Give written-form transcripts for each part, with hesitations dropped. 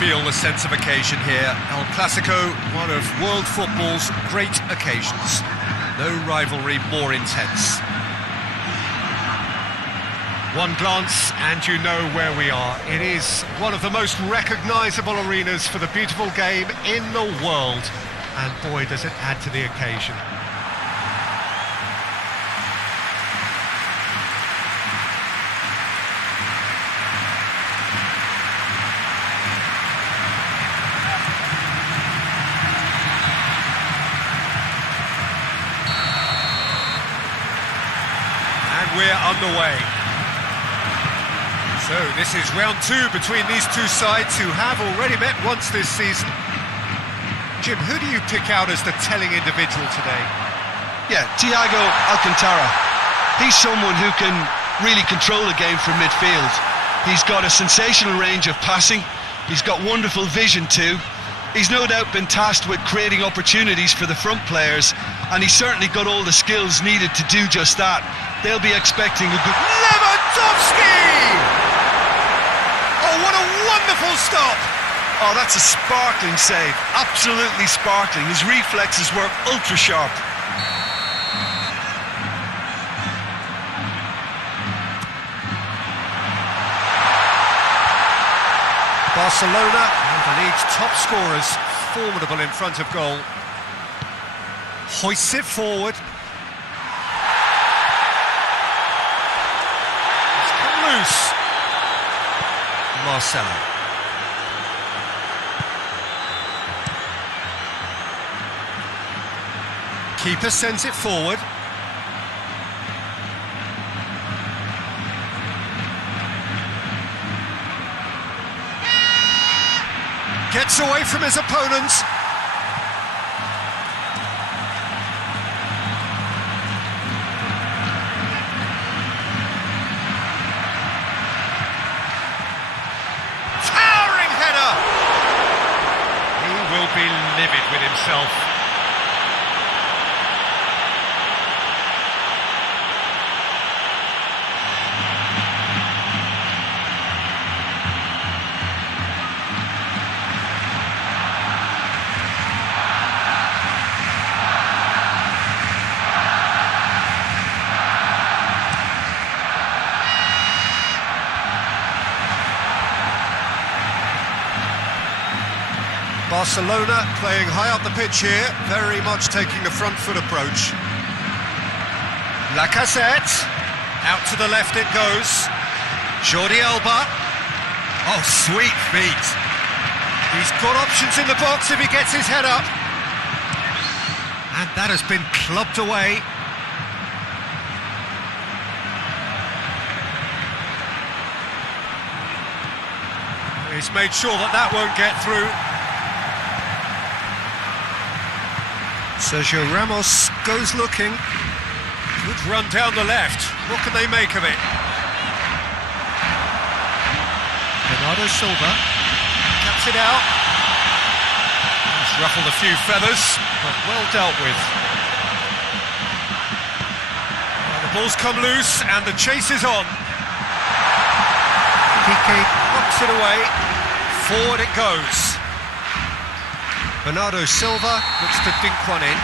feel the sense of occasion here. El Clasico, one of world football's great occasions. No rivalry more intense. One glance and you know where we are. It is one of the most recognisable arenas for the beautiful game in the world. And boy, does it add to the occasion. And we're underway. So this is round two between these two sides who have already met once this season. Jim, who do you pick out as the telling individual today? Yeah, Thiago Alcantara. He's someone who can really control the game from midfield. He's got a sensational range of passing. He's got wonderful vision too. He's no doubt been tasked with creating opportunities for the front players, and he's certainly got all the skills needed to do just that. They'll be expecting a good... Lewandowski! Oh, what a wonderful stop! Oh, that's a sparkling save. Absolutely sparkling. His reflexes were ultra sharp. Barcelona, one of the league's top scorers, formidable in front of goal. Hoists it forward. It's come loose. Marcelo. Keeper sends it forward. Gets away from his opponents. Towering header! He will be livid with himself. Barcelona playing high up the pitch here, very much taking a front foot approach. Lacazette, out to the left it goes. Jordi Alba, oh sweet feet. He's got options in the box if he gets his head up. And that has been clubbed away. He's made sure that that won't get through. Sergio Ramos goes looking. Good run down the left. What can they make of it? Bernardo Silva cuts it out. He's ruffled a few feathers, but well dealt with. Well, the ball's come loose and the chase is on. Piqué knocks it away. Forward it goes. Bernardo Silva looks to dink one in.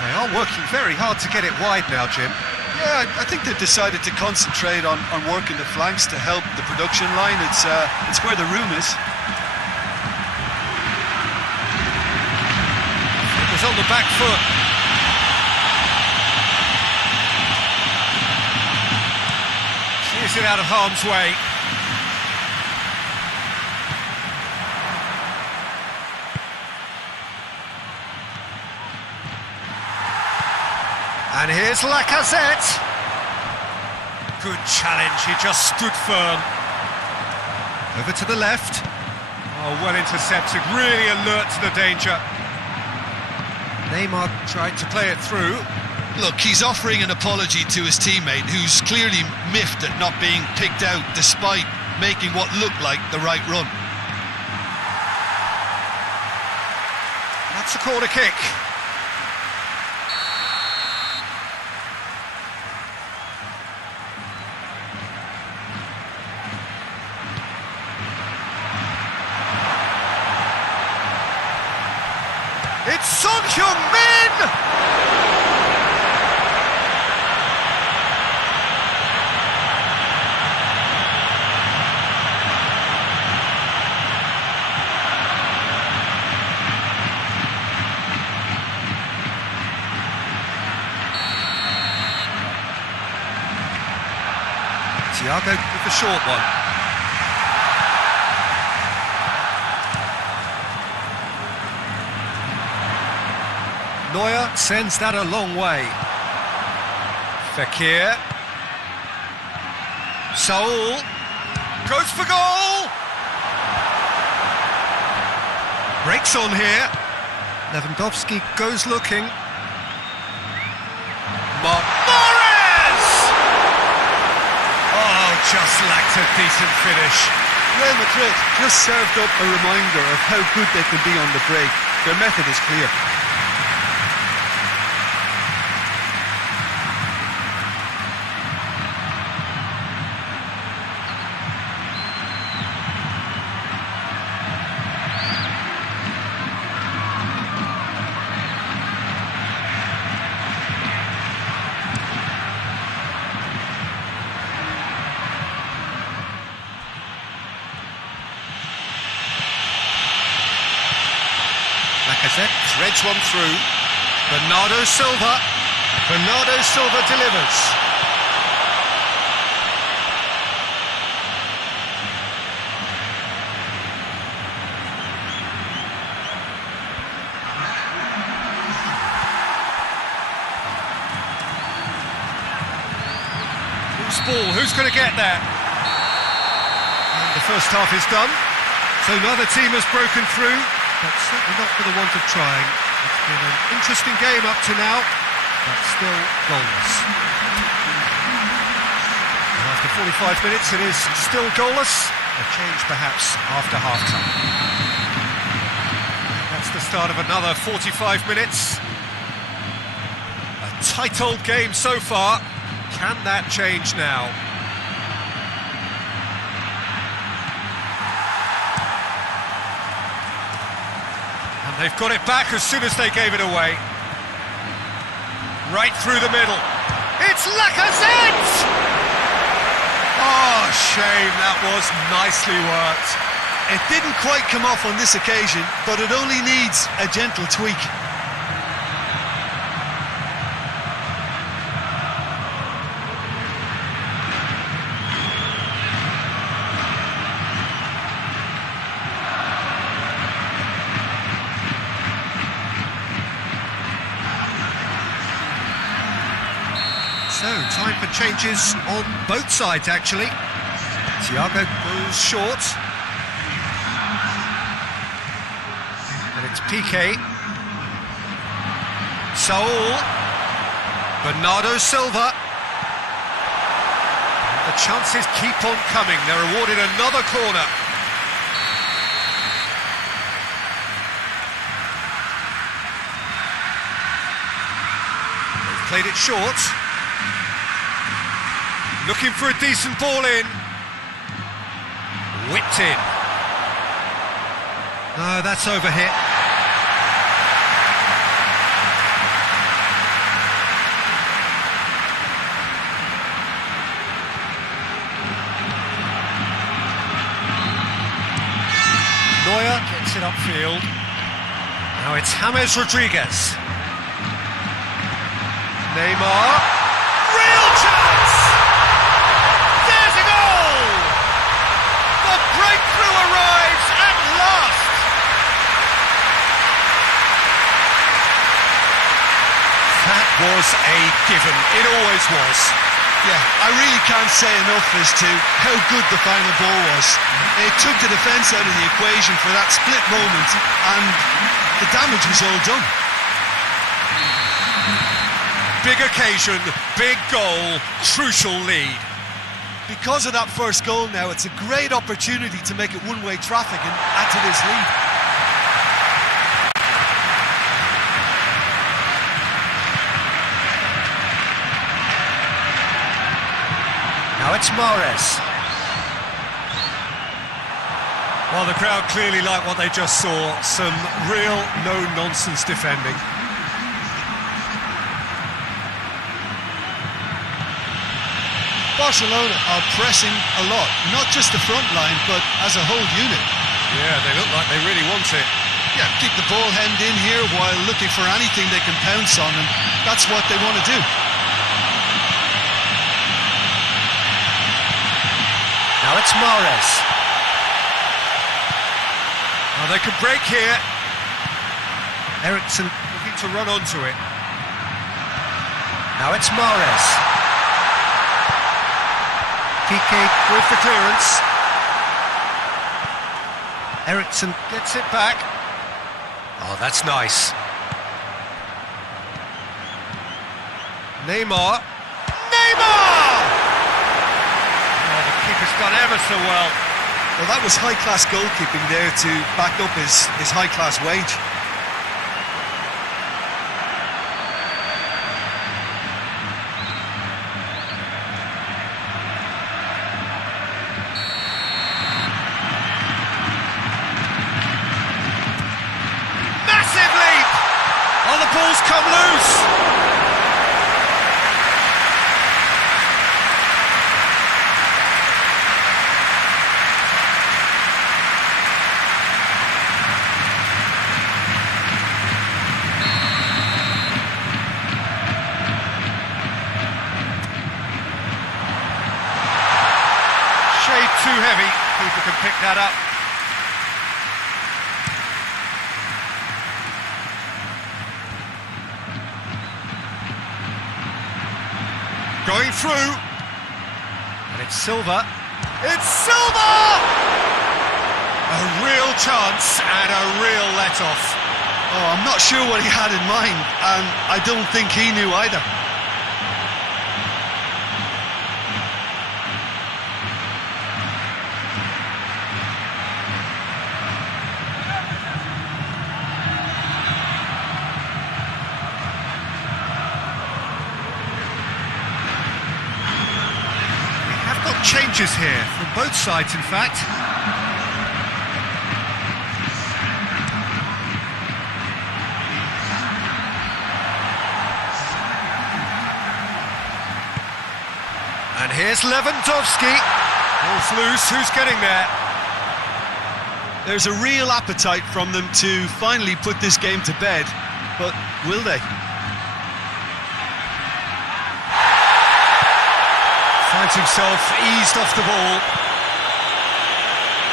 They are working very hard to get it wide now, Jim. Yeah, I think they've decided to concentrate on working the flanks to help the production line. It's where the room is. It was on the back foot. Clears it out of harm's way. And here's Lacazette. Good challenge, he just stood firm. Over to the left. Oh, well intercepted, really alert to the danger. Neymar tried to play it through. Look, he's offering an apology to his teammate, who's clearly miffed at not being picked out despite making what looked like the right run. That's a corner kick. It's Son Heung-min! Thiago with the short one. Neuer sends that a long way. Fekir. Saul goes for goal! Breaks on here. Lewandowski goes looking. Morris! Oh, just lacked a decent finish. Real Madrid just served up a reminder of how good they can be on the break. Their method is clear. Lacazette threads one through. Bernardo Silva. Bernardo Silva delivers. Who's ball? Who's going to get there? And the first half is done. So neither team has broken through. But certainly not for the want of trying. It's been an interesting game up to now, but still goalless. And after 45 minutes it is still goalless. A change perhaps after half-time. That's the start of another 45 minutes. A tight old game so far. Can that change now? They've got it back as soon as they gave it away. Right through the middle. It's Lacazette! Oh, shame, that was nicely worked. It didn't quite come off on this occasion, but it only needs a gentle tweak. So, time for changes on both sides, actually. Thiago goes short. And it's Piqué. Saul. Bernardo Silva. And the chances keep on coming. They're awarded another corner. They've played it short. Looking for a decent ball in. Whipped in. No, that's overhit. Neuer gets it upfield. Now it's James Rodriguez. Neymar. Real chance! Breakthrough arrives at last! That was a given, it always was. Yeah, I really can't say enough as to how good the final ball was. It took the defence out of the equation for that split moment, and the damage was all done. big occasion, big goal, crucial lead. Because of that first goal now, it's a great opportunity to make it one-way traffic and add to this lead. Now it's Mahrez. Well, the crowd clearly like what they just saw. Some real no-nonsense defending. Barcelona are pressing a lot, not just the front line, but as a whole unit. Yeah, they look like they really want it. Yeah, keep the ball hemmed in here while looking for anything they can pounce on, and that's what they want to do. Now it's Mahrez. Now they can break here. Eriksen looking to run onto it. Now it's Mahrez. Kike with the clearance. Eriksen gets it back. Oh, that's nice. Neymar. Oh, the keeper's done ever so well. Well, that was high-class goalkeeping there to back up his high-class wage. Massive leap! Oh, the ball's come loose! Too heavy, keeper can pick that up. Going through, and it's Silva. It's Silva! A real chance and a real let-off. Oh, I'm not sure what he had in mind, and I don't think he knew either. Changes here from both sides, in fact. And here's Lewandowski. Ball's loose, who's getting there? There's a real appetite from them to finally put this game to bed, but will they? Finds himself eased off the ball.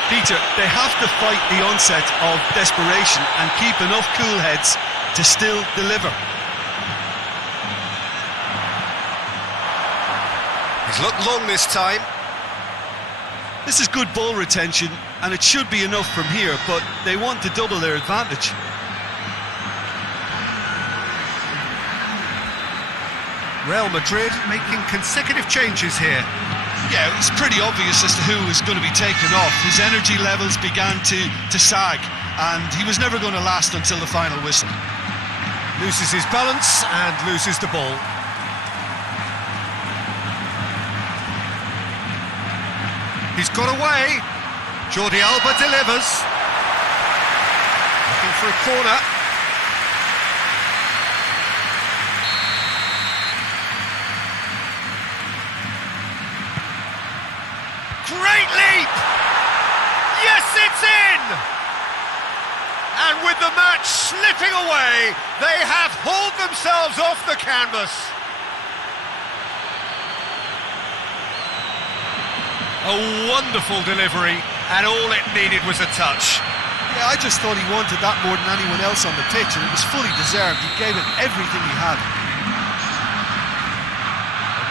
Peter, they have to fight the onset of desperation and keep enough cool heads to still deliver. He's looked long this time. This is good ball retention, and it should be enough from here, but they want to double their advantage. Real Madrid making consecutive changes here. Yeah, it was pretty obvious as to who was going to be taken off. His energy levels began to sag, and he was never going to last until the final whistle. Loses his balance and loses the ball. He's got away. Jordi Alba delivers. Looking for a corner. Great leap! Yes, it's in! And with the match slipping away, they have hauled themselves off the canvas. A wonderful delivery, and all it needed was a touch. Yeah, I just thought he wanted that more than anyone else on the pitch, and it was fully deserved. He gave it everything he had.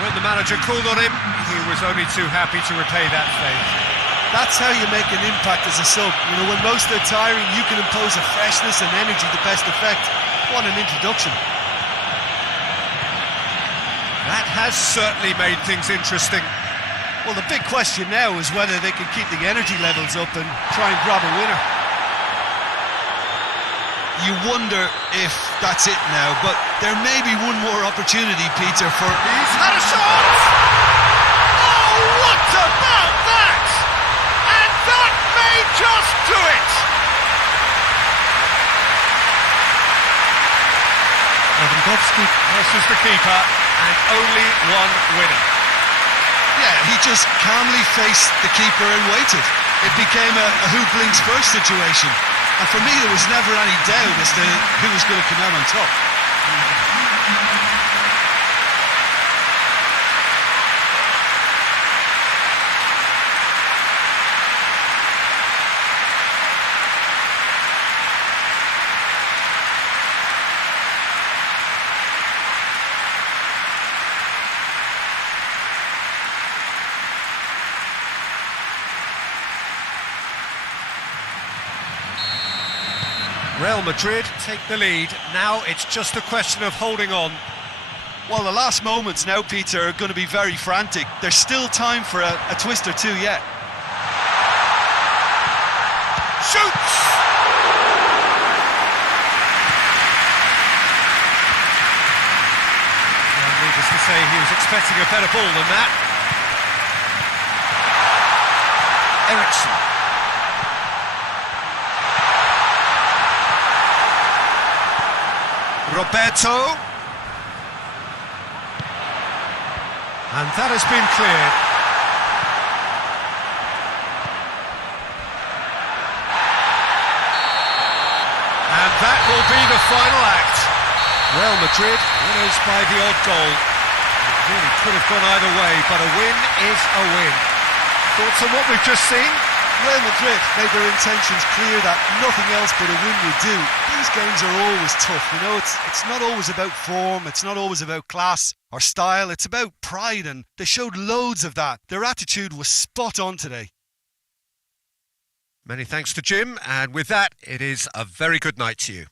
When the manager called on him, he was only too happy to repay that favour. That's how you make an impact as a sub. You know, when most are tiring, you can impose a freshness and energy to best effect. What an introduction. That has certainly made things interesting. Well, the big question now is whether they can keep the energy levels up and try and grab a winner. You wonder if that's it now, but there may be one more opportunity, Peter, for... He's had a shot! Oh, what about that? And that may just do it! Lewandowski versus the keeper, and only one winner. Yeah, he just calmly faced the keeper and waited. It became a who blinks first situation. And for me, there was never any doubt as to who was going to come out on top. Real Madrid take the lead. Now it's just a question of holding on. Well, the last moments now, Peter, are going to be very frantic. There's still time for a twist or two yet. Shoots! Well, needless to say, he was expecting a better ball than that. Ericsson. Roberto, and that has been cleared. And that will be the final act. Real Madrid winners by the odd goal. It really could have gone either way, but a win is a win. Thoughts on what we've just seen? Real Madrid made their intentions clear that nothing else but a win would do. These games are always tough, you know, it's not always about form, it's not always about class or style, it's about pride, and they showed loads of that. Their attitude was spot on today. Many thanks to Jim, and with that, it is a very good night to you.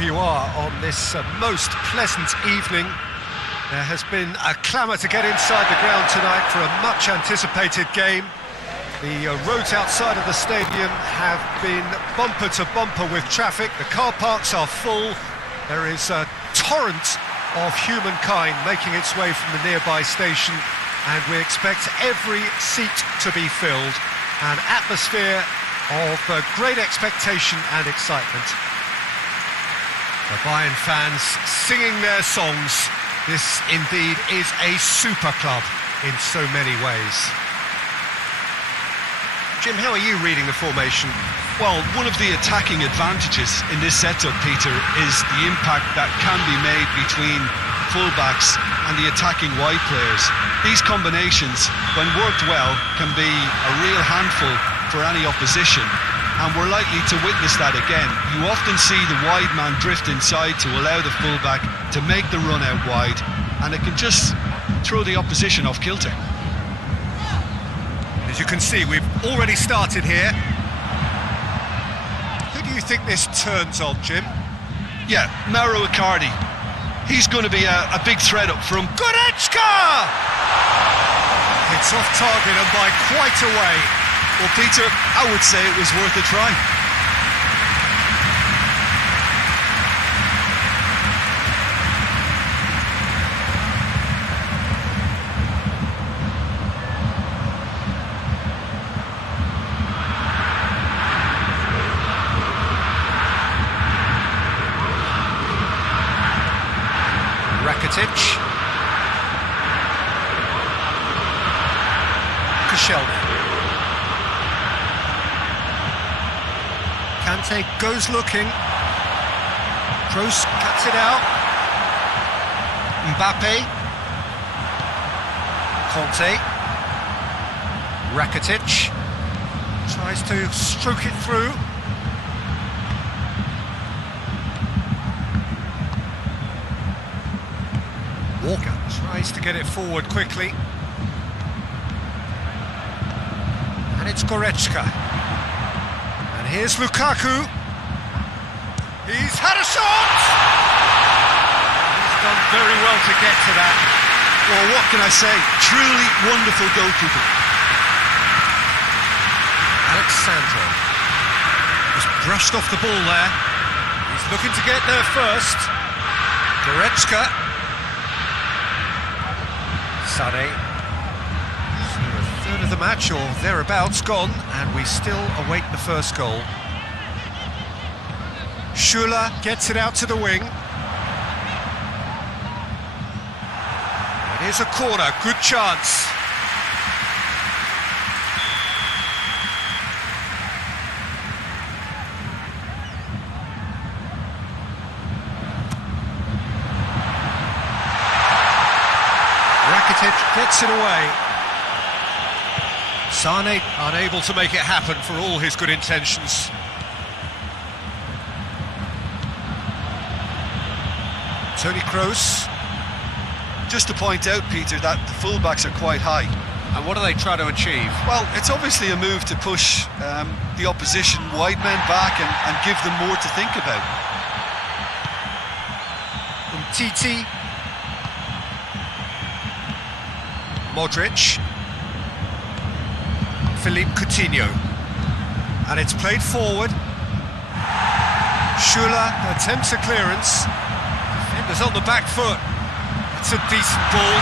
wherever you are on this most pleasant evening. There has been a clamour to get inside the ground tonight for a much-anticipated game. The roads outside of the stadium have been bumper to bumper with traffic. The car parks are full. There is a torrent of humankind making its way from the nearby station, and we expect every seat to be filled. An atmosphere of great expectation and excitement. The Bayern fans singing their songs. This indeed is a super club in so many ways. Jim, how are you reading the formation? Well, one of the attacking advantages in this setup, Peter, is the impact that can be made between fullbacks and the attacking wide players. These combinations, when worked well, can be a real handful for any opposition, and we're likely to witness that again. You often see the wide man drift inside to allow the fullback to make the run out wide, and it can just throw the opposition off kilter. As you can see, we've already started here. Who do you think this turns on, Jim? Yeah, Mauro Icardi. He's going to be a big threat up front. Goretzka! It's off target and by quite a way. Well, Peter, I would say it was worth a try. Rakitic. Koscielny. Kante goes looking. Kroos cuts it out. Mbappe. Conte. Rakitic. Tries to stroke it through. Walker tries to get it forward quickly. And it's Goretzka. And here's Lukaku. He's had a shot! He's done very well to get to that. Well, what can I say? Truly wonderful goalkeeping. Alexandro just brushed off the ball there. He's looking to get there first. Goretzka. Sané. So a third of the match or thereabouts gone, and we still await the first goal. Schüller gets it out to the wing. It is a corner, good chance. Rakitic gets it away. Sané unable to make it happen for all his good intentions. Toni Kroos. Just to point out, Peter, that the fullbacks are quite high. And what do they try to achieve? Well, it's obviously a move to push the opposition wide men back and give them more to think about. Umtiti. Modric. Philippe Coutinho. And it's played forward. Schüller attempts a clearance. Defenders on the back foot. It's a decent ball.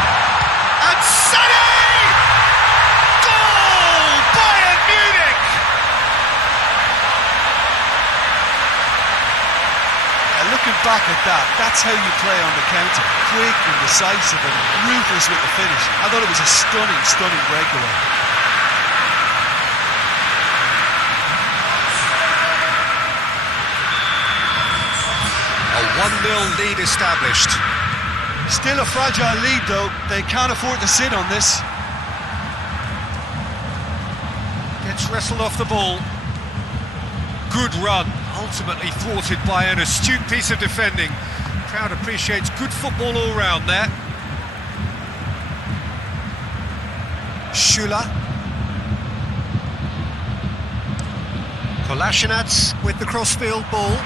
And Sané! Goal! Bayern Munich! Looking back at that, that's how you play on the counter. Quick and decisive and ruthless with the finish. I thought it was a stunning, stunning breakaway. A 1-0 lead established. Still a fragile lead though, they can't afford to sit on this. Gets wrestled off the ball. Good run, ultimately thwarted by an astute piece of defending. Crowd appreciates good football all round there. Schüller. Kolasinac with the crossfield ball.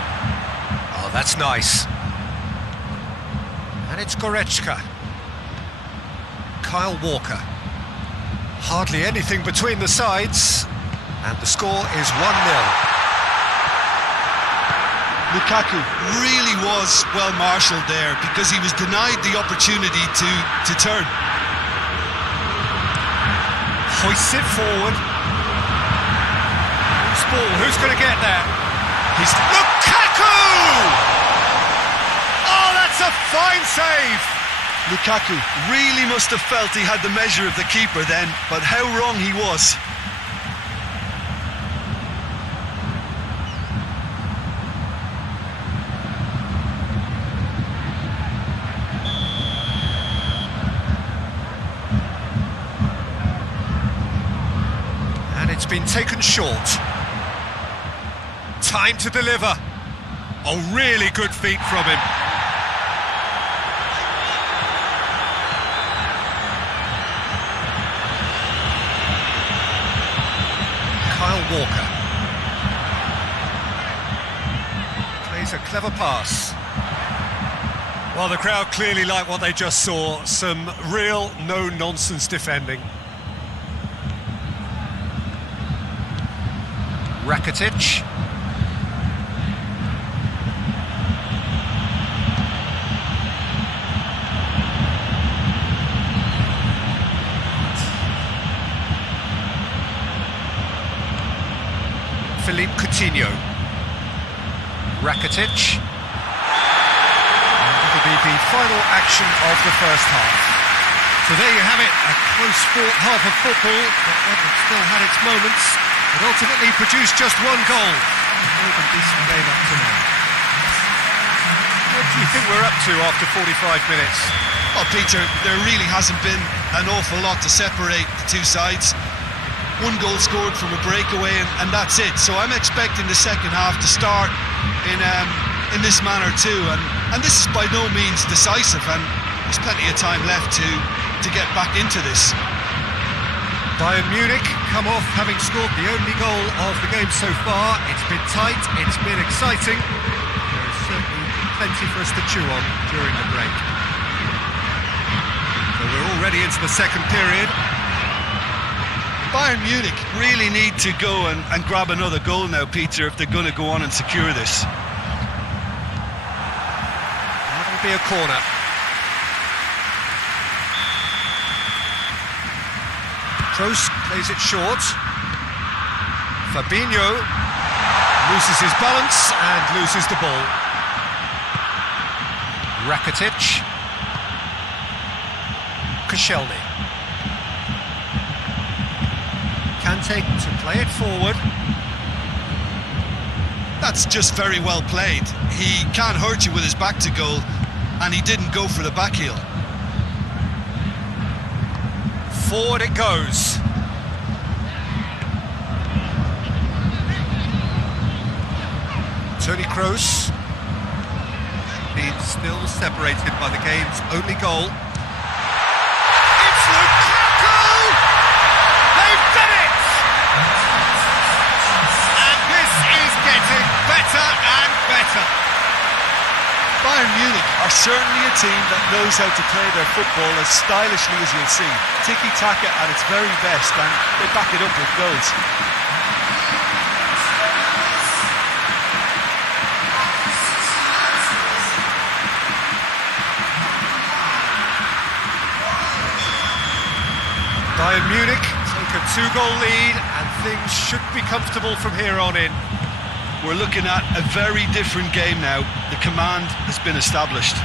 Oh, that's nice. And it's Goretzka. Kyle Walker. Hardly anything between the sides. And the score is 1-0. Lukaku really was well marshalled there because he was denied the opportunity to turn. Hoists it forward. Who's ball? Who's going to get there? He's Lukaku! Oh, that's a fine save! Lukaku really must have felt he had the measure of the keeper then, but how wrong he was. It's been taken short. Time to deliver. Oh, really good feet from him. Kyle Walker. Plays a clever pass. Well, the crowd clearly like what they just saw. Some real no-nonsense defending. Rakitic. Philippe Coutinho. Rakitic. And it'll be the final action of the first half. So there you have it, a close-fought half of football, but one that still had its moments. It ultimately produced just one goal. More than decent game up to now. What do you think we're up to after 45 minutes? Well, Peter, there really hasn't been an awful lot to separate the two sides. One goal scored from a breakaway and that's it. So I'm expecting the second half to start in this manner too. And this is by no means decisive, and there's plenty of time left to get back into this. Bayern Munich come off having scored the only goal of the game so far. It's been tight, it's been exciting. There's certainly plenty for us to chew on during the break. So we're already into the second period. Bayern Munich really need to go and grab another goal now, Peter, if they're going to go on and secure this. That'll be a corner. Kroos plays it short. Fabinho loses his balance and loses the ball. Rakitic. Koscielny. Kante to play it forward. That's just very well played. He can't hurt you with his back to goal, and he didn't go for the back heel. Forward it goes. Toni Kroos being still separated by the game's only goal. It's Lukaku! They've done it! And this is getting better and better. Bayern Munich are certainly a team that knows how to play their football as stylishly as you'll see. Tiki-taka at its very best, and they back it up with goals. Bayern Munich take a 2-goal lead, and things should be comfortable from here on in. We're looking at a very different game now. The command has been established.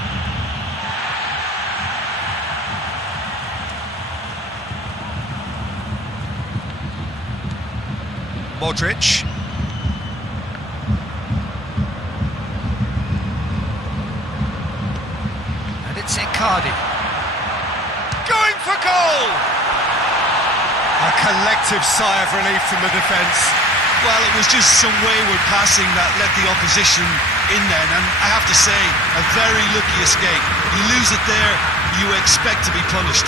Modric. And it's Icardi. Going for goal! A collective sigh of relief from the defence. Well, it was just some wayward passing that let the opposition in then, and I have to say, a very lucky escape. You lose it there, you expect to be punished.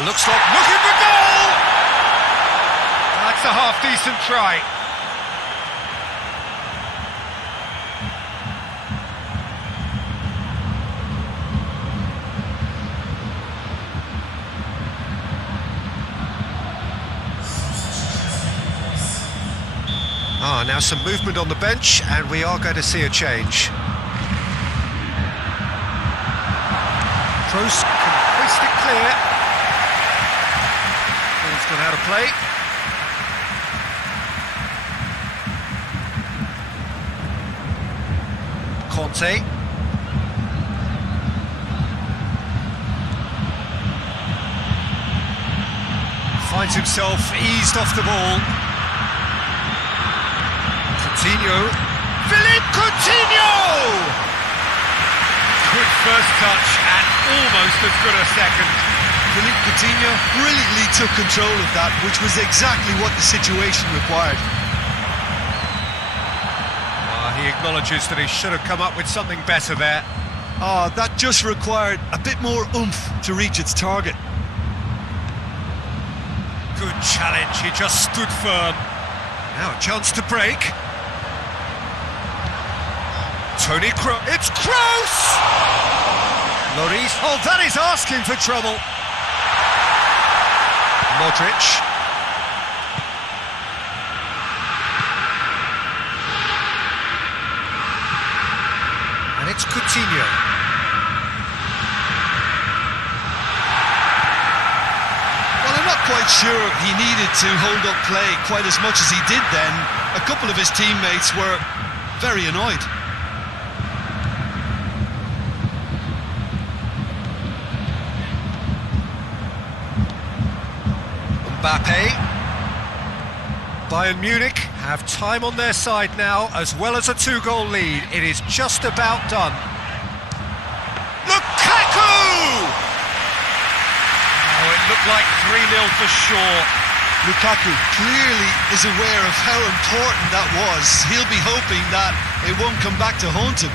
Oh, looks like looking for goal! That's a half-decent try. Now some movement on the bench, and we are going to see a change. Kroos can hoist it clear. Ball's gone out of play. Conte. Finds himself eased off the ball. Coutinho. Philippe Coutinho! Good first touch and almost as good a second. Philippe Coutinho brilliantly took control of that, which was exactly what the situation required. He acknowledges that he should have come up with something better there. That just required a bit more oomph to reach its target. Good challenge, he just stood firm. Now a chance to break. Toni Kroos, it's Kroos! Lloris, oh that is asking for trouble. Modric. And it's Coutinho. Well, I'm not quite sure he needed to hold up play quite as much as he did then. A couple of his teammates were very annoyed. Mbappe. Bayern Munich have time on their side now, as well as a 2-goal lead. It is just about done. Lukaku! Oh, it looked like 3-0 for sure. Lukaku clearly is aware of how important that was. He'll be hoping that it won't come back to haunt him.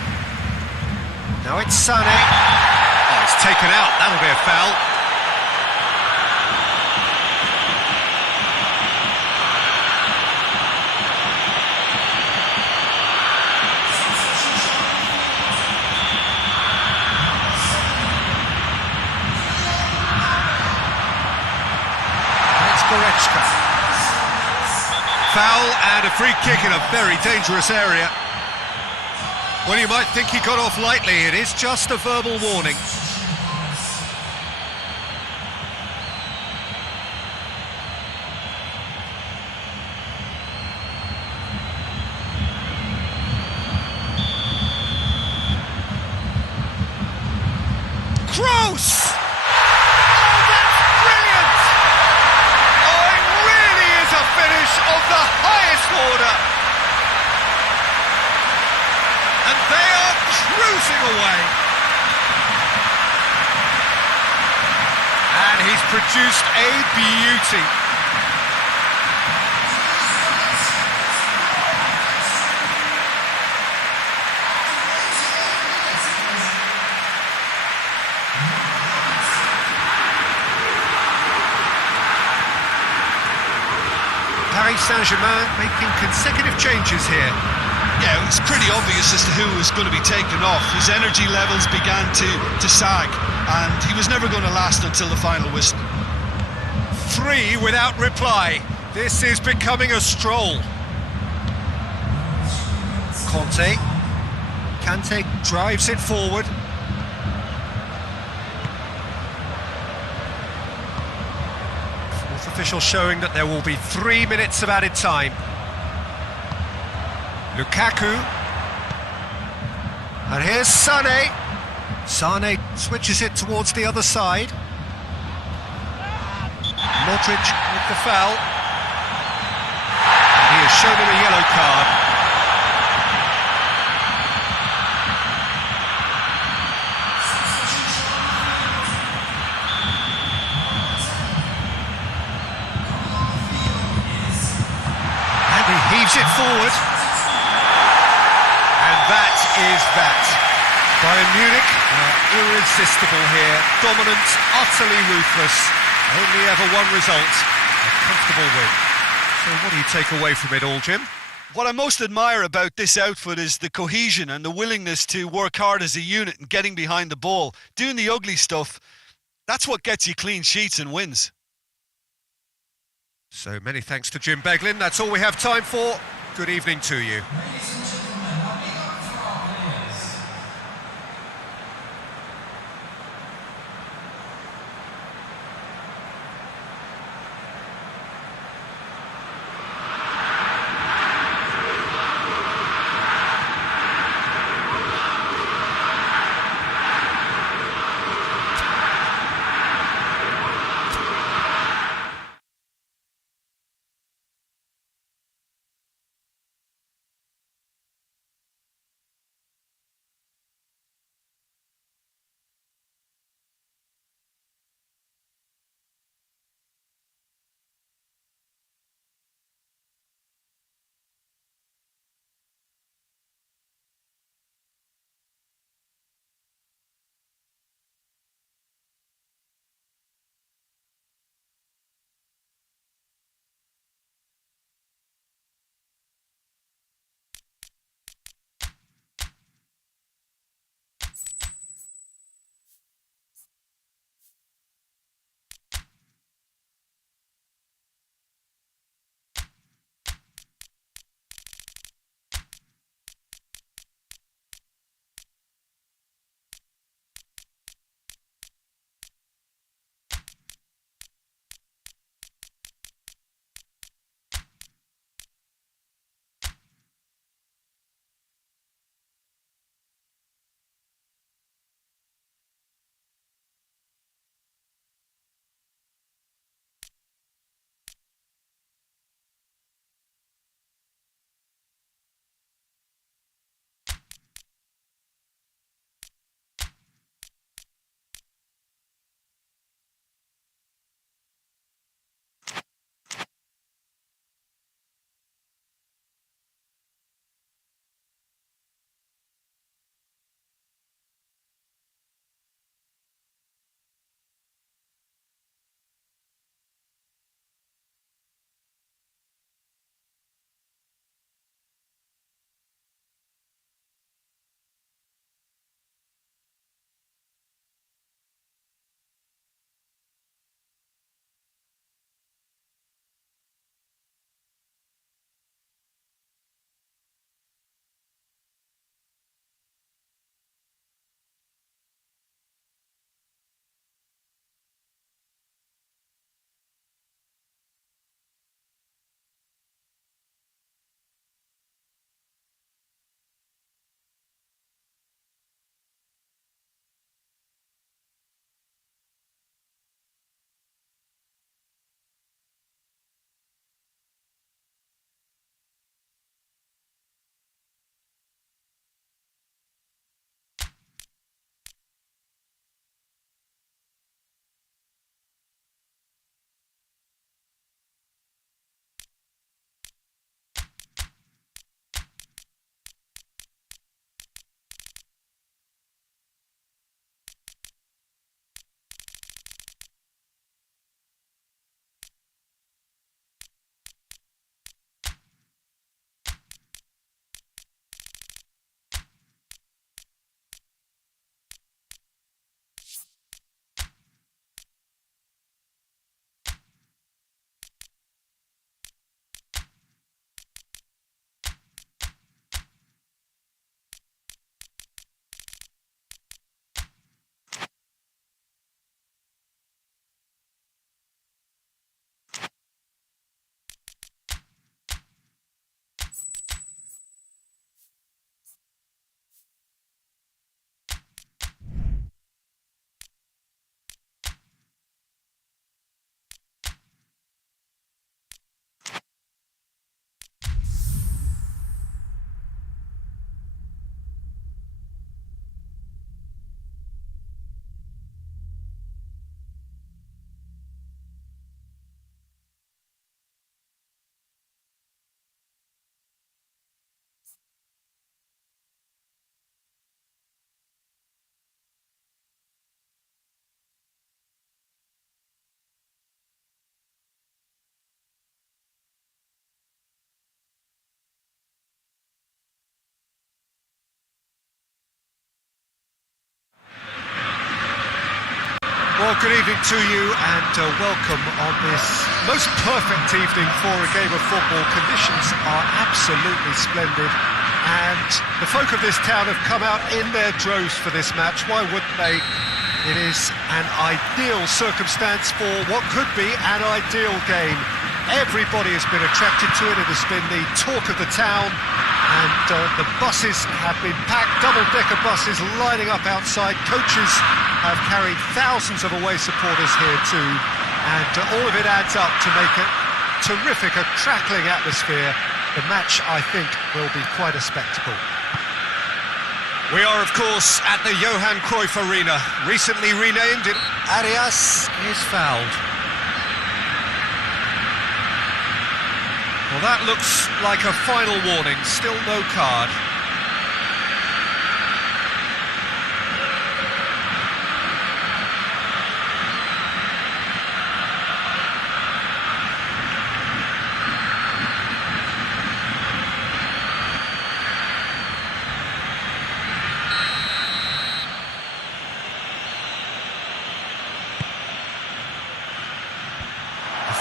Now it's Sané. Oh, it's taken out. That'll be a foul. Foul and a free kick in a very dangerous area. Well, you might think he got off lightly. It is just a verbal warning. Kroos! Of the highest order, and they are cruising away, and he's produced a beauty. Paris Saint-Germain making consecutive changes here. Yeah, it was pretty obvious as to who was going to be taken off. His energy levels began to sag, and he was never going to last until the final whistle. 3 without reply. This is becoming a stroll. Conte. Kante drives it forward. Official showing that there will be 3 minutes of added time. Lukaku. And here's Sané. Sané switches it towards the other side. Modric with the foul. And he has shown him a yellow card. Heaves it forward, and that is that. Bayern Munich are irresistible here, dominant, utterly ruthless. Only ever one result, a comfortable win. So what do you take away from it all, Jim? What I most admire about this outfit is the cohesion and the willingness to work hard as a unit and getting behind the ball. Doing the ugly stuff, that's what gets you clean sheets and wins. So many thanks to Jim Beglin. That's all we have time for. Good evening to you. Well, good evening to you and welcome on this most perfect evening for a game of football. Conditions are absolutely splendid and the folk of this town have come out in their droves for this match. Why wouldn't they? It is an ideal circumstance for what could be an ideal game. Everybody has been attracted to it. It has been the talk of the town and the buses have been packed, double-decker buses lining up outside. Coaches have carried thousands of away supporters here too, and all of it adds up to make a terrific, a crackling atmosphere. The match, I think, will be quite a spectacle. We are, of course, at the Johan Cruyff Arena, recently renamed. Arias is fouled. Well, that looks like a final warning, still no card.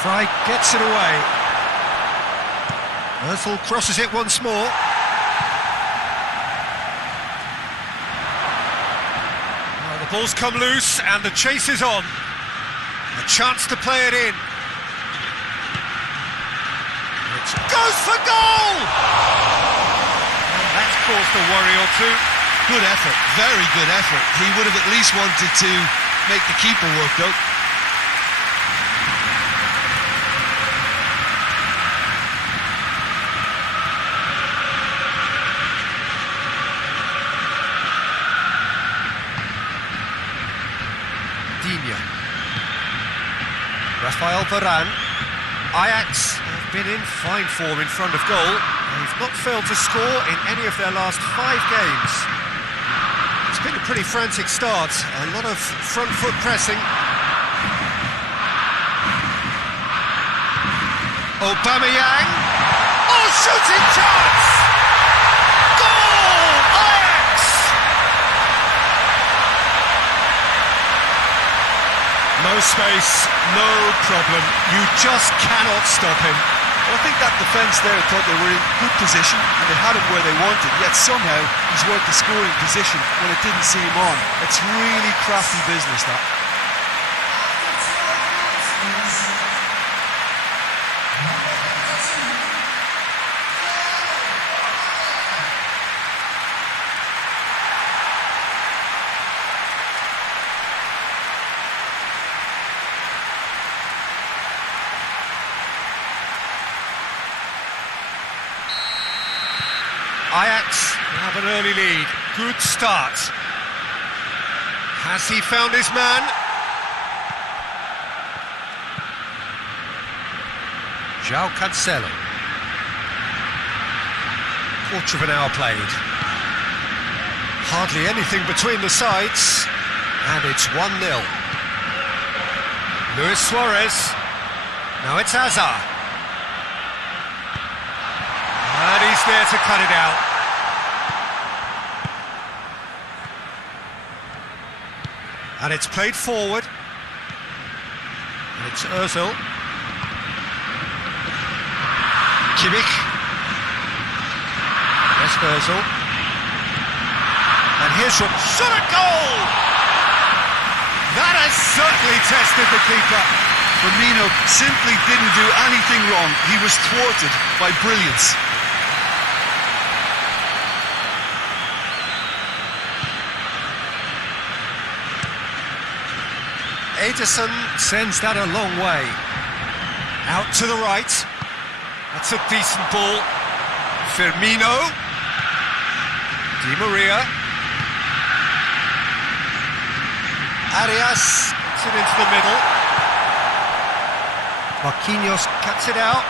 Fry gets it away. Ozil crosses it once more. Well, the ball's come loose and the chase is on. A chance to play it in. It goes for goal! And that's caused a worry or two. Good effort, very good effort. He would have at least wanted to make the keeper work though. Rafael Varane. Ajax have been in fine form in front of goal. They've not failed to score in any of their last 5 games. It's been a pretty frantic start, a lot of front foot pressing. Aubameyang. Oh, shooting chance! Goal! Ajax! No space, no problem. You just cannot stop him. Well, I think that defence there thought they were in good position and they had him where they wanted, yet somehow he's worked the scoring position when it didn't see him on. It's really crafty business, that. Ajax have an early lead. Good start. Has he found his man? João Cancelo. Quarter of an hour played. Hardly anything between the sides. And it's 1-0. Luis Suarez. Now it's Hazard. And he's there to cut it out. And it's played forward. And it's Ozil. Kimmich. That's Ozil. And here's from shot at goal! That has certainly tested the keeper. Firmino simply didn't do anything wrong. He was thwarted by brilliance. Ederson sends that a long way. Out to the right. That's a decent ball. Firmino. Di Maria. Arias gets it into the middle. Marquinhos cuts it out.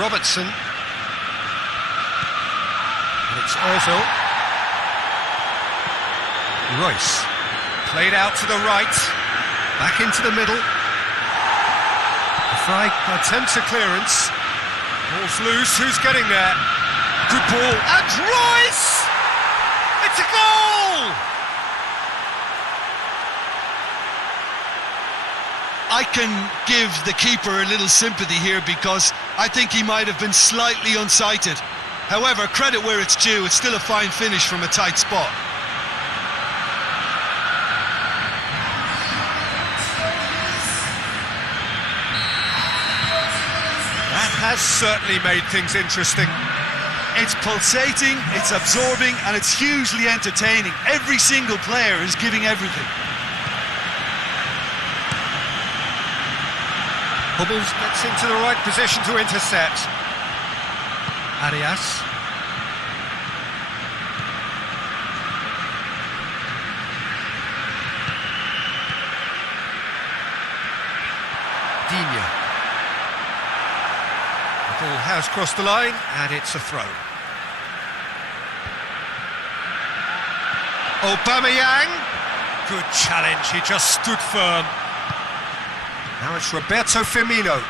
Robertson. And it's Ozil. Royce. Played out to the right, back into the middle. Fry attempts a clearance. Ball's loose, who's getting there? Good ball, and Royce! It's a goal! I can give the keeper a little sympathy here because I think he might have been slightly unsighted. However, credit where it's due, it's still a fine finish from a tight spot. That has certainly made things interesting. It's pulsating, it's absorbing, and it's hugely entertaining. Every single player is giving everything. Hummels gets into the right position to intercept. Arias. Digne. The ball has crossed the line, and it's a throw. Aubameyang. Good challenge, he just stood firm. Now it's Roberto Firmino.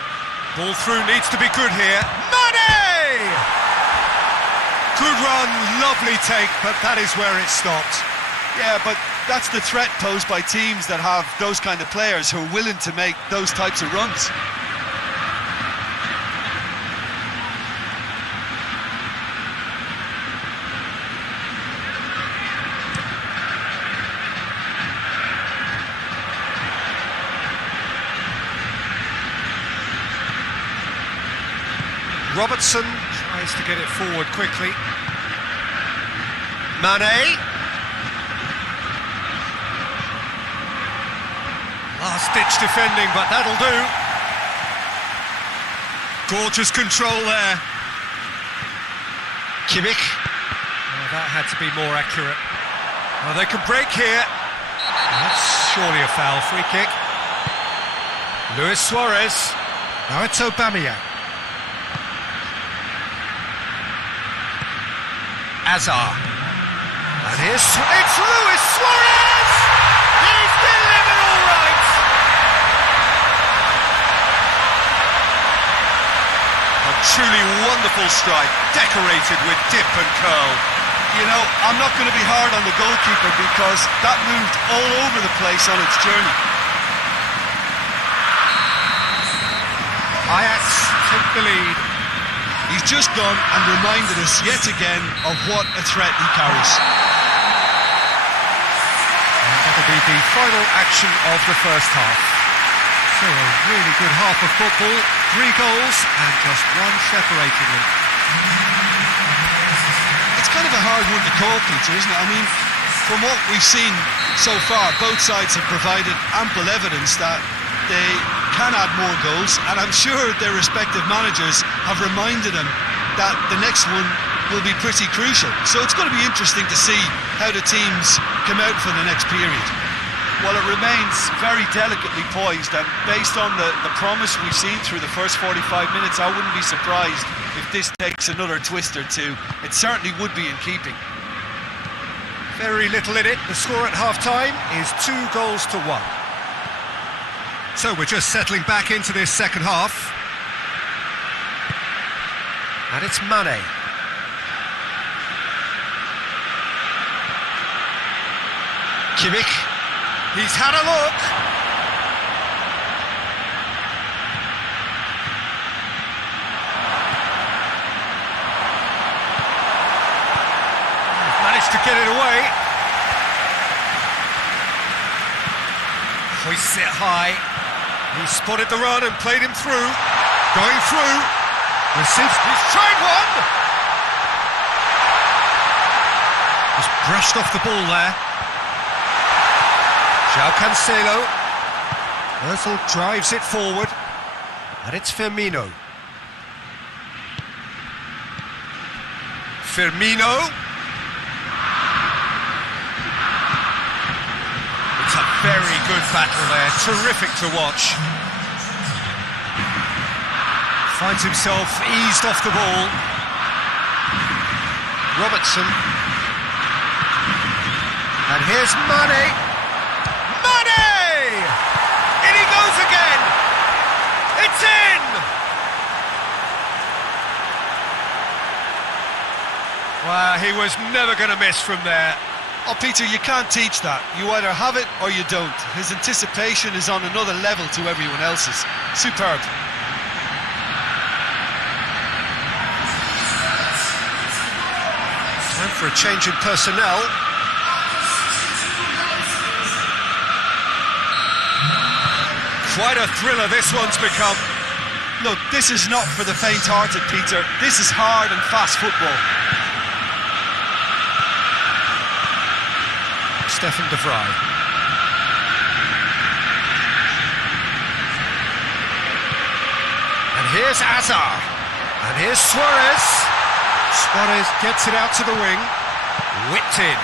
Ball through needs to be good here. Mane! Good run, lovely take, but that is where it stopped. Yeah, but that's the threat posed by teams that have those kind of players who are willing to make those types of runs. Robertson tries to get it forward quickly. Mane. Last-ditch defending, but that'll do. Gorgeous control there. Kimmich. Oh, that had to be more accurate. Well, they can break here. That's surely a foul. Free kick. Luis Suarez. Now it's Aubameyang. Azar. And it's Luis Suarez! He's delivered all right! A truly wonderful strike, decorated with dip and curl. You know, I'm not going to be hard on the goalkeeper because that moved all over the place on its journey. Ajax take the lead. He's just gone and reminded us yet again of what a threat he carries. And that'll be the final action of the first half. So a really good half of football, 3 goals and just one separating them. It's kind of a hard one to call, Peter, isn't it? I mean, from what we've seen so far, both sides have provided ample evidence that they can add more goals, and I'm sure their respective managers have reminded them that the next one will be pretty crucial. So it's going to be interesting to see how the teams come out for the next period. Well, it remains very delicately poised, and based on the promise we've seen through the first 45 minutes, I wouldn't be surprised if this takes another twist or two. It certainly would be in keeping. Very little in it. The score at half-time is 2 goals to 1. So we're just settling back into this second half. And it's Mane. Kimmich. He's had a look. He's managed to get it away. Hoists it high. He spotted the run and played him through. Going through. Receives. He's tried one. Just brushed off the ball there. João Cancelo. Ozil drives it forward. And it's Firmino. Firmino. It's a very good battle there. Terrific to watch. Finds himself eased off the ball. Robertson. And here's Mane. Mane! In he goes again! It's in! Well, he was never going to miss from there. Oh, Peter, you can't teach that. You either have it or you don't. His anticipation is on another level to everyone else's. Superb. Time for a change in personnel. Quite a thriller this one's become. Look, this is not for the faint-hearted, Peter. This is hard and fast football. Stefan de Vrij. And here's Hazard. And here's Suarez. Suarez gets it out to the wing. Whipped in.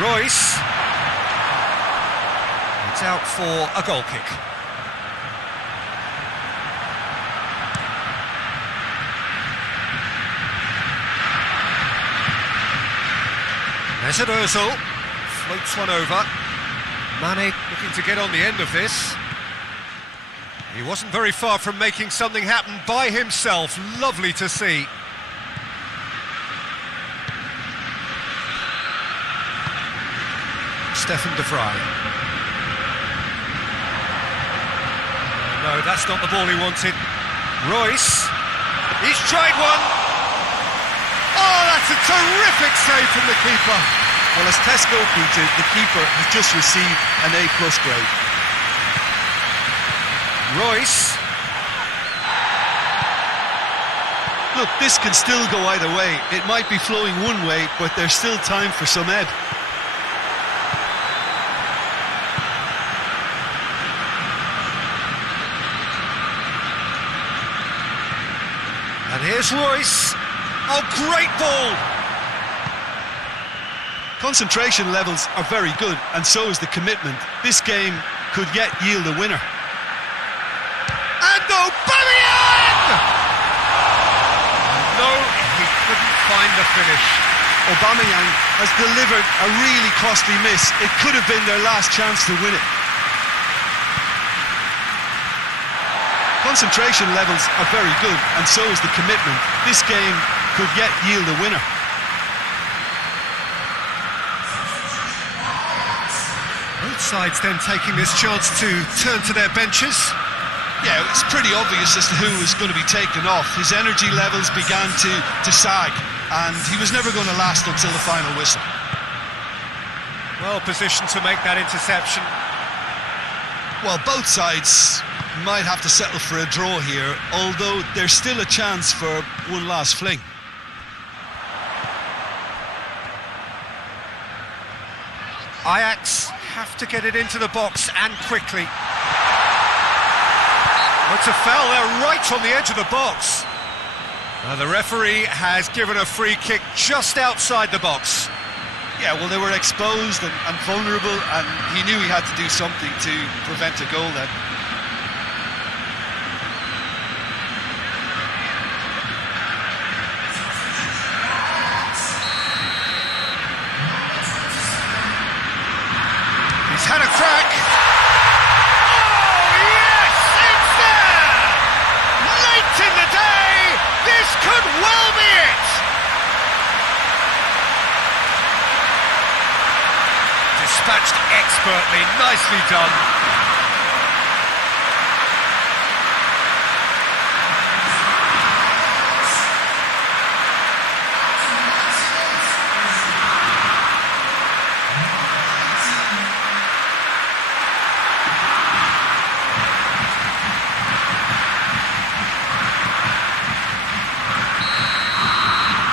Royce. It's out for a goal kick. Mesut Ozil floats one over. Mane looking to get on the end of this. He wasn't very far from making something happen by himself. Lovely to see. Stefan de Vrij. No, that's not the ball he wanted. Royce. He's tried one. Oh, that's a terrific save from the keeper. Well, as Tesco, Peter, the keeper has just received an A+ grade. Royce. Look, this can still go either way. It might be flowing one way, but there's still time for some ebb. And here's Royce. Oh, great ball! Concentration levels are very good, and so is the commitment. This game could yet yield a winner. And Aubameyang! No, he couldn't find the finish. Aubameyang has delivered a really costly miss. It could have been their last chance to win it. Concentration levels are very good, and so is the commitment. This game could yet yield a winner. Both sides then taking this chance to turn to their benches. Yeah, it's pretty obvious as to who was going to be taken off. His energy levels began to sag, and he was never going to last until the final whistle. Well positioned to make that interception. Well, both sides might have to settle for a draw here, although there's still a chance for one last fling. Ajax have to get it into the box, and quickly. Oh, it's a foul, they're right on the edge of the box. Now the referee has given a free kick just outside the box. Yeah, well, they were exposed and vulnerable, and he knew he had to do something to prevent a goal then. He's had a crack. Oh, yes, it's there! Late in the day, this could well be it! Dispatched expertly, nicely done.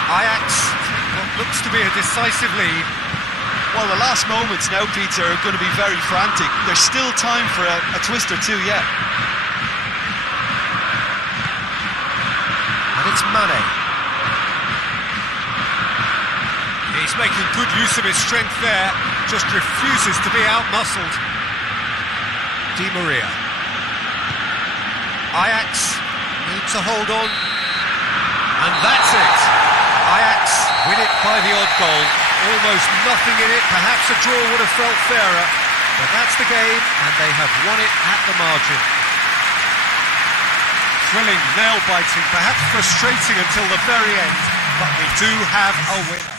Ajax take what looks to be a decisive lead. Well, the last moments now, Peter, are going to be very frantic. There's still time for a twist or two yet. And it's Mane. He's making good use of his strength there, just refuses to be out-muscled. Di Maria. Ajax need to hold on. And that's it. Ajax win it by the odd goal. Almost nothing in it. Perhaps a draw would have felt fairer. But that's the game, and they have won it at the margin. Thrilling, nail-biting, perhaps frustrating until the very end, but we do have a winner.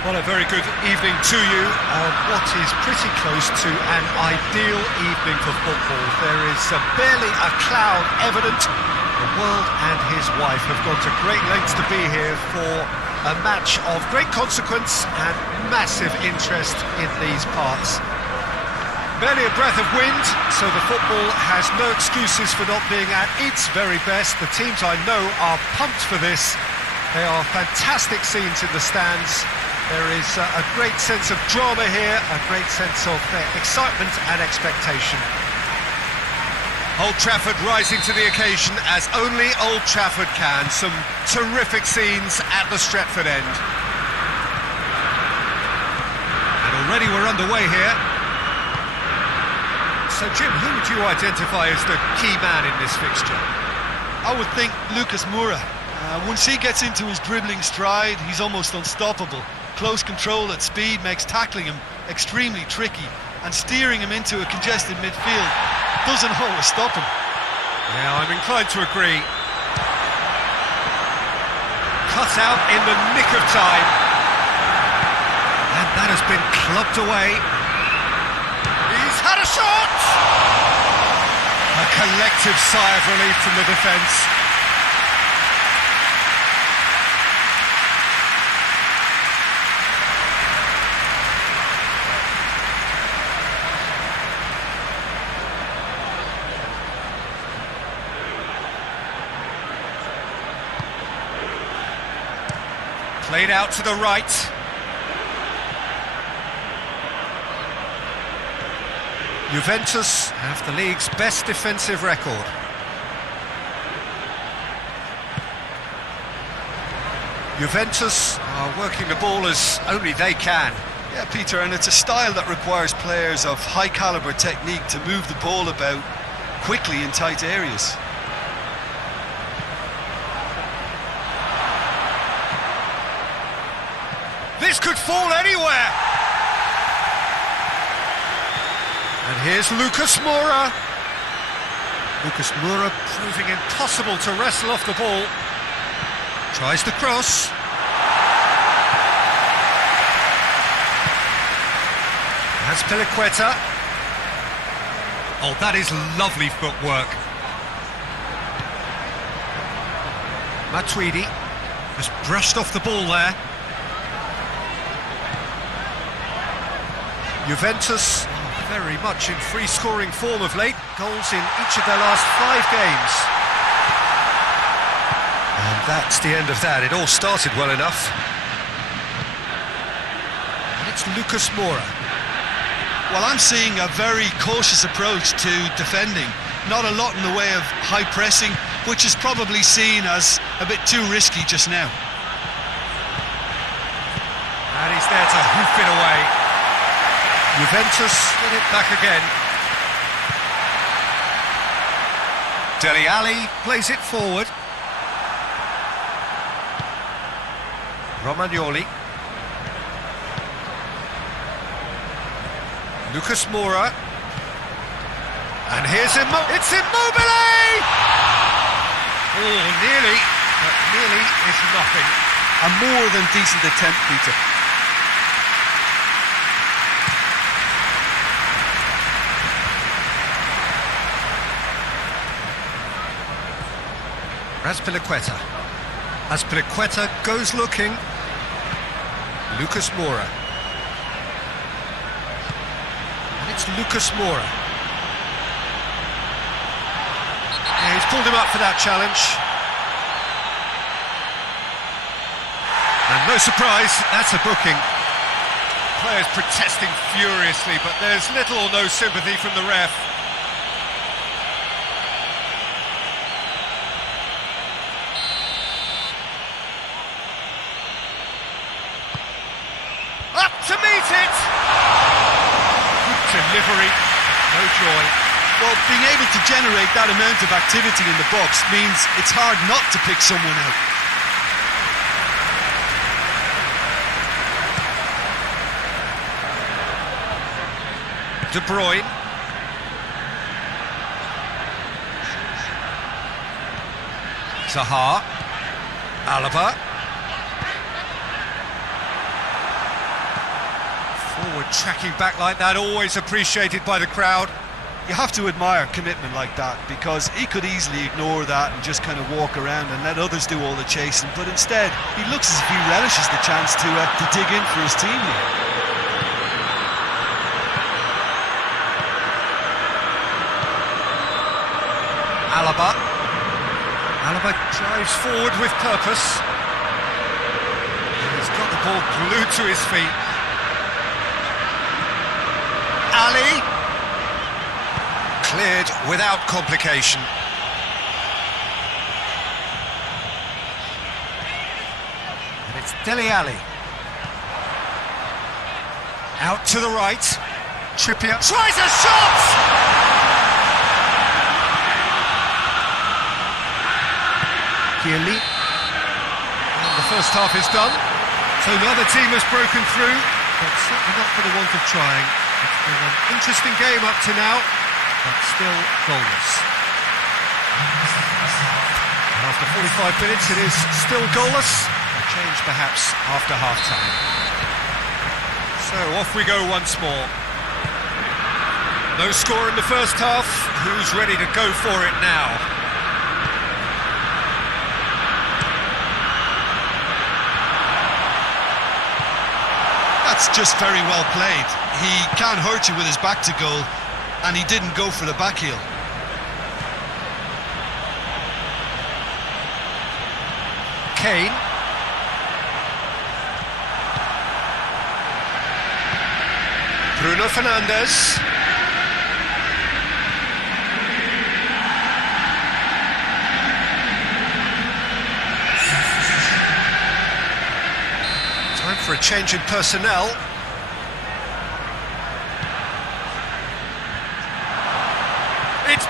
Well, a very good evening to you on what is pretty close to an ideal evening for football. There is barely a cloud evident. The world and his wife have gone to great lengths to be here for a match of great consequence and massive interest in these parts. Barely a breath of wind, so the football has no excuses for not being at its very best. The teams I know are pumped for this. They are fantastic scenes in the stands. There is a great sense of drama here, a great sense of excitement and expectation. Old Trafford rising to the occasion as only Old Trafford can. Some terrific scenes at the Stretford end. And already we're underway here. So Jim, who would you identify as the key man in this fixture? I would think Lucas Moura. Once he gets into his dribbling stride, he's almost unstoppable. Close control at speed makes tackling him extremely tricky, and steering him into a congested midfield doesn't always stop him. Yeah, I'm inclined to agree. Cut out in the nick of time. And that has been clubbed away. He's had a shot! A collective sigh of relief from the defence. Played out to the right. Juventus have the league's best defensive record. Juventus are working the ball as only they can. Yeah, Peter, and it's a style that requires players of high calibre technique to move the ball about quickly in tight areas. This could fall anywhere! And here's Lucas Moura. Lucas Moura proving impossible to wrestle off the ball. Tries the cross. That's Piliqueta. Oh, that is lovely footwork. Matuidi has brushed off the ball there. Juventus very much in free-scoring form of late. Goals in each of their last 5 games. And that's the end of that. It all started well enough. And it's Lucas Moura. Well, I'm seeing a very cautious approach to defending. Not a lot in the way of high pressing, which is probably seen as a bit too risky just now. And he's there to hoof it away. Juventus get it back again. Dele Alli plays it forward. Romagnoli. Lucas Moura. And here's it's Immobile! Oh, nearly, but nearly is nothing. A more than decent attempt, Peter. Azpilicueta. Azpilicueta goes looking. Lucas Moura. And it's Lucas Moura. Yeah, he's pulled him up for that challenge. And no surprise, that's a booking. Players protesting furiously, but there's little or no sympathy from the ref. Up to meet it! Good delivery, no joy. Well, being able to generate that amount of activity in the box means it's hard not to pick someone out. De Bruyne. Zaha. Alaba. Forward tracking back like that, always appreciated by the crowd. You have to admire commitment like that, because he could easily ignore that and just kind of walk around and let others do all the chasing, but instead he looks as if he relishes the chance to dig in for his team here. Alaba. Alaba drives forward with purpose. He's got the ball glued to his feet. Ali. Cleared without complication. And it's Dele Alli. Out to the right. Trippier tries a shot! Chiellini. And the first half is done. So the other team has broken through, but certainly not for the want of trying. It's been an interesting game up to now, but still goalless. And after 45 minutes it is still goalless. A change perhaps after half-time. So off we go once more. No score in the first half. Who's ready to go for it now? That's just very well played. He can't hurt you with his back to goal, and he didn't go for the back heel. Kane. Bruno Fernandes. Time for a change in personnel. It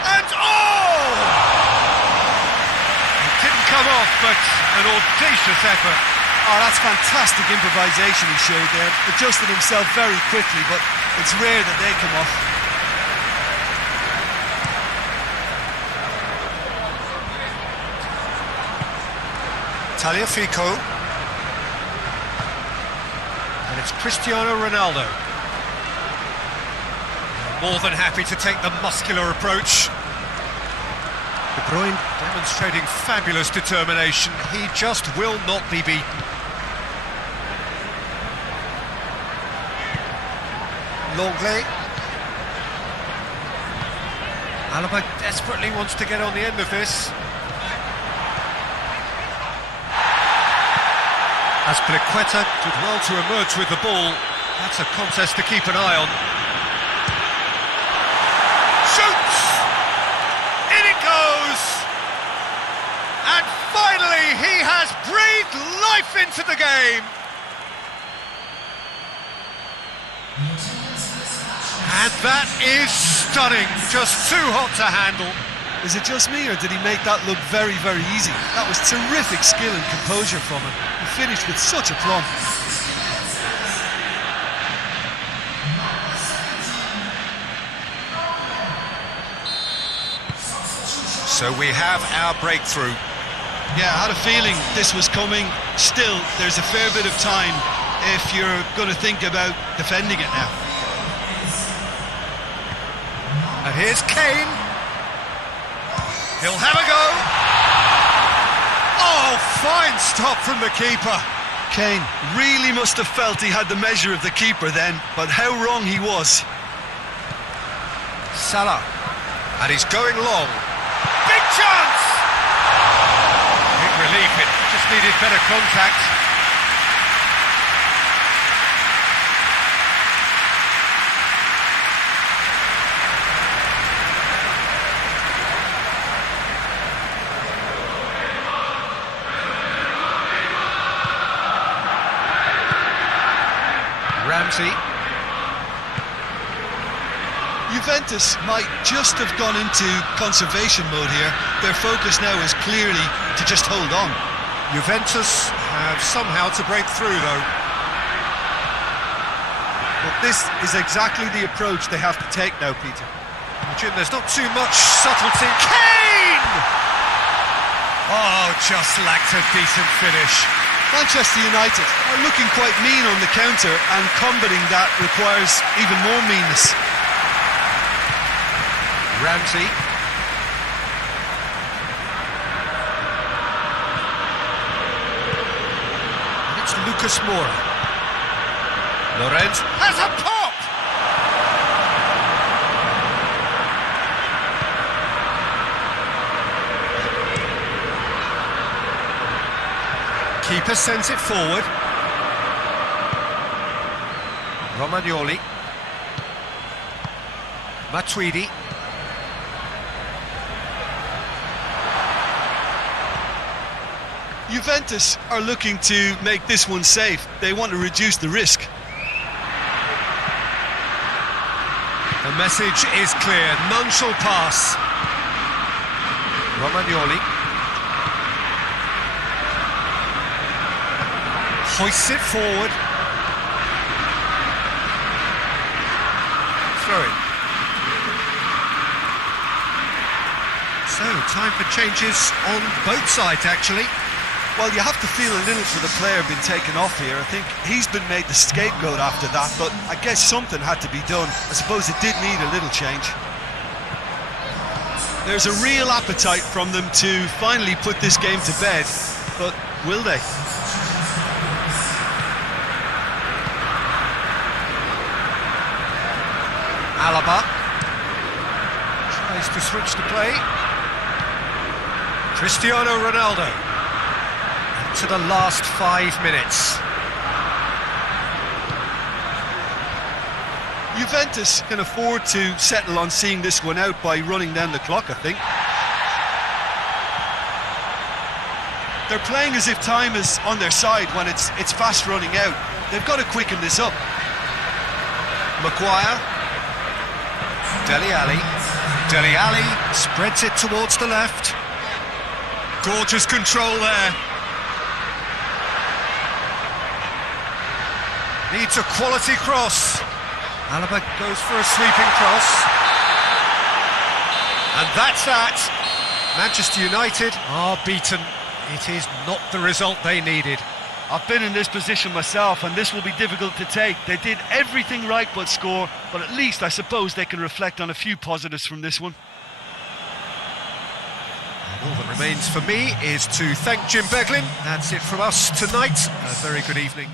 didn't come off, but an audacious effort. Oh, that's fantastic improvisation he showed there. Adjusted himself very quickly, but it's rare that they come off. Tagliafico. And it's Cristiano Ronaldo. More than happy to take the muscular approach. De Bruyne demonstrating fabulous determination. He just will not be beaten. Longley. Alaba desperately wants to get on the end of this. Azpilicueta did well to emerge with the ball. That's a contest to keep an eye on. Shoots! In it goes! And finally he has breathed life into the game! And that is stunning, just too hot to handle. Is it just me, or did he make that look very, very easy? That was terrific skill and composure from him. He finished with such aplomb. So we have our breakthrough. Yeah, I had a feeling this was coming. Still, there's a fair bit of time if you're going to think about defending it now. And here's Kane. He'll have a go. Oh, fine stop from the keeper. Kane really must have felt he had the measure of the keeper then, but how wrong he was. Salah. And he's going long. Big chance! Big relief, it just needed better contact. Ramsey. Juventus might just have gone into conservation mode here. Their focus now is clearly to just hold on. Juventus have somehow to break through though. But this is exactly the approach they have to take now, Peter. Jim, there's not too much subtlety. Kane! Oh, just lacked a decent finish. Manchester United are looking quite mean on the counter, and combating that requires even more meanness. Ramsey. And it's Lucas Moura. Lorenz has a pop! Keeper sends it forward. Romagnoli. Matuidi. Juventus are looking to make this one safe. They want to reduce the risk. The message is clear, none shall pass. Romagnoli. Hoists it forward. Throw it. So, time for changes on both sides, actually. Well, you have to feel a little for the player being taken off here. I think he's been made the scapegoat after that, but I guess something had to be done. I suppose it did need a little change. There's a real appetite from them to finally put this game to bed, but will they? Alaba tries to switch the play. Cristiano Ronaldo to the last 5 minutes. Juventus can afford to settle on seeing this one out by running down the clock, I think. They're playing as if time is on their side when it's fast running out. They've got to quicken this up. Maguire. Dele Alli. Dele Alli spreads it towards the left. Gorgeous control there. Needs a quality cross. Alaba goes for a sweeping cross. And that's that. Manchester United are beaten. It is not the result they needed. I've been in this position myself, and this will be difficult to take. They did everything right but score, but at least I suppose they can reflect on a few positives from this one. All that remains for me is to thank Jim Beglin. That's it from us tonight. A very good evening.